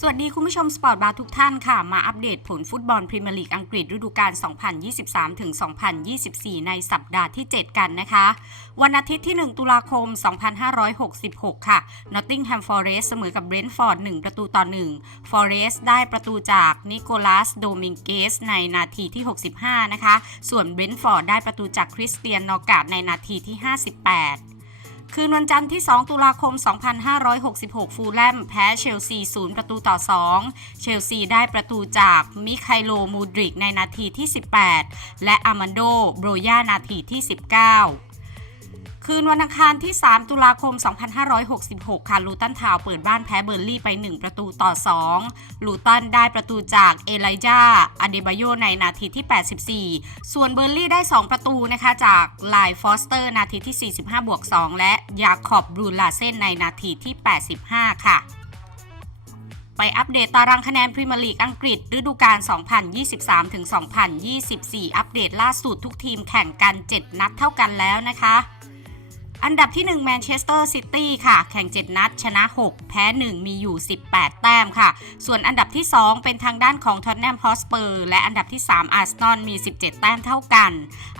สวัสดีคุณผู้ชมสปอร์ตบาร์ทุกท่านค่ะ มาอัปเดตผลฟุตบอลพรีเมียร์ลีกอังกฤษฤดูกาล 2023-2024 ในสัปดาห์ที่ 7 กันนะคะ วันอาทิตย์ที่ 1 ตุลาคม 2566 ค่ะ Nottingham Forest เสมอกับ Brentford 1ประตูต่อ1 Forest ได้ประตูจากนิโคลัสโดมิงเกสในนาทีที่ 65 นะคะ ส่วน Brentford ได้ประตูจากคริสเตียนนอกาดในนาทีที่ 58 คืนวันจันทร์ที่ 2 ตุลาคม 2566 ฟูลแลมแพ้เชลซี 0 ประตูต่อ 2 เชลซีได้ประตูจากมิคาโลมูดริกในนาทีที่ 18 และอามันโด โบรยานาทีที่ 19 คืนวันอังคารที่ 3 ตุลาคม 2566 ค่ะ ลูตันทาวเปิดบ้านแพ้เบอร์ลี่ไป 1 ประตูต่อ 2 ลูตันได้ประตูจากเอไลจาอเดบาโยในนาทีที่ 84 ส่วนเบอร์ลี่ได้ 2 ประตูนะคะ จากไลฟอสเตอร์นาทีที่ 45 บวก 2 และยาคอบบรูลาเซนในนาทีที่ 85 ค่ะไปอัปเดตตารางคะแนนพรีเมียร์ลีกอังกฤษ ฤดูกาล 2023-2024 อัปเดตล่าสุดทุกทีมแข่งกัน 7 นัดเท่ากันแล้วนะคะ อันดับที่ 1 แมนเชสเตอร์ซิตี้ค่ะ แข่ง 7 นัด ชนะ 6 แพ้ 1 มีอยู่ 18 แต้มค่ะ ส่วนอันดับที่ 2 เป็นทางด้านของทอนแนมฮอสเปอร์และอันดับที่ 3 อาร์เซนอลมี 17 แต้มเท่ากัน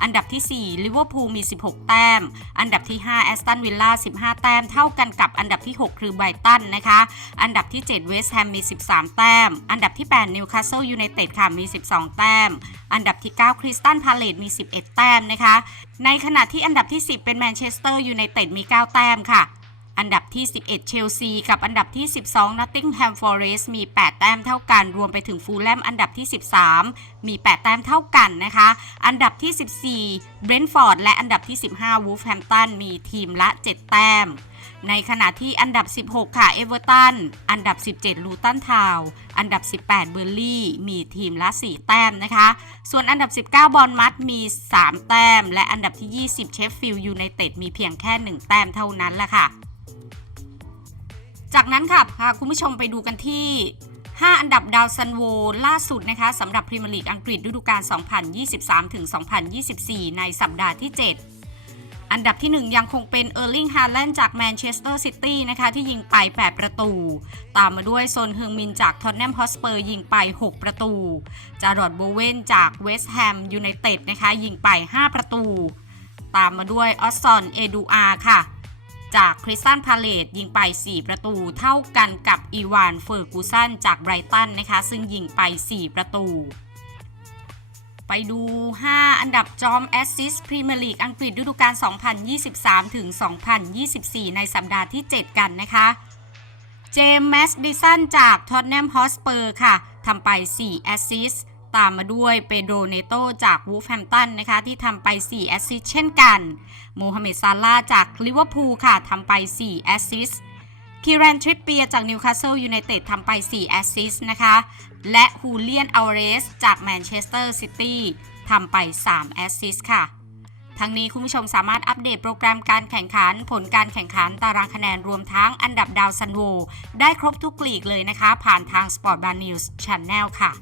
อันดับที่ 4 ลิเวอร์พูลมี 16 แต้ม อันดับที่ 5 แอสตันวิลล่า 15 แต้มเท่ากันกับอันดับที่ 6 คือไบรตันนะคะ อันดับที่ 7 เวสต์แฮมมี 13 แต้ม อันดับที่ 8 นิวคาสเซิลยูไนเต็ดค่ะมี 12 แต้ม อันดับที่ 9 คริสตันพาเลตมี 11 แต้มนะคะ ในขณะที่อันดับที่ 10 เป็นแมนเชสเตอร์ยูไนเต็ดมี 9 แต้มค่ะ อันดับที่ 11 เชลซี กับอันดับที่ 12 Nottingham Forest มี 8 แต้มเท่ากัน รวมไปถึงฟูลแลมอันดับที่ 13 มี 8 แต้มเท่ากันนะคะ อันดับที่ 14 Brentford และอันดับที่ 15 Wolverhampton มีทีมละ 7 แต้ม ในขณะที่อันดับ 16 ค่ะ เอเวอร์ตัน อันดับ 17 ลูตันทาว อันดับ 18 เบอร์ลี่ มีทีมละ 4 แต้มนะคะ ส่วนอันดับ 19 บอลมัดมี 3 แต้ม และอันดับที่ 20 เชฟฟิลด์ยูไนเต็ด มีเพียงแค่ 1 แต้มเท่านั้นแหละค่ะ จากนั้นค่ะพาคุณผู้ชมไปดูกันที่ 5 อันดับดาวซันโวล่าสุดนะคะสำหรับพรีเมียร์ลีกอังกฤษฤดูกาล 2023-2024 ในสัปดาห์ที่ 7อันดับที่ 1 ยังคงเป็นเออร์ลิงฮาแลนด์จากแมนเชสเตอร์ซิตี้นะคะที่ยิงไป 8 ประตู ตามมาด้วยโซนเฮึงมินจากท็อตแนมฮอสเปอร์ยิงไป 6 ประตู จารอดโบเวนจากเวสต์แฮมยูไนเต็ดนะคะยิงไป 5 ประตู ตามมาด้วยออสซอนเอดูอาค่ะ จากคริสตันพาเลตยิงไป 4 ประตูเท่ากันกับอีวานเฟอร์กูสันจากไบรตันนะคะ ซึ่งยิงไป 4 ประตู ไปดู 5 อันดับจอมแอสซิสพรีเมียร์ลีกอังกฤษฤดูกาล 2023 ถึง 2024 ในสัปดาห์ที่ 7 กันนะคะ เจมส์แมสดิสันจากท็อตแนมฮอสเปอร์ค่ะทำไป 4 แอสซิสต์ ตามมาด้วยเปโดรเนโตจากวูฟแฮมตันนะคะที่ทำไป 4 แอสซิสเช่นกันโมฮัมเหม็ดซาลาจากลิเวอร์พูลค่ะทำไป 4 แอสซิสคีแรนทริปเปียจากนิวคาสเซิลยูไนเต็ดทำไป 4 แอสซิสนะคะ และฮูเลียนอัลเรสจากแมนเชสเตอร์ซิตี้ทำไป 3 แอสซิสค่ะทั้งนี้คุณผู้ชมสามารถอัปเดตโปรแกรมการแข่งขัน ผลการแข่งขันตารางคะแนนรวมทั้งอันดับดาวซันโวได้ครบทุกลีกเลยนะคะ ผ่านทาง Sport Bar News Channel ค่ะ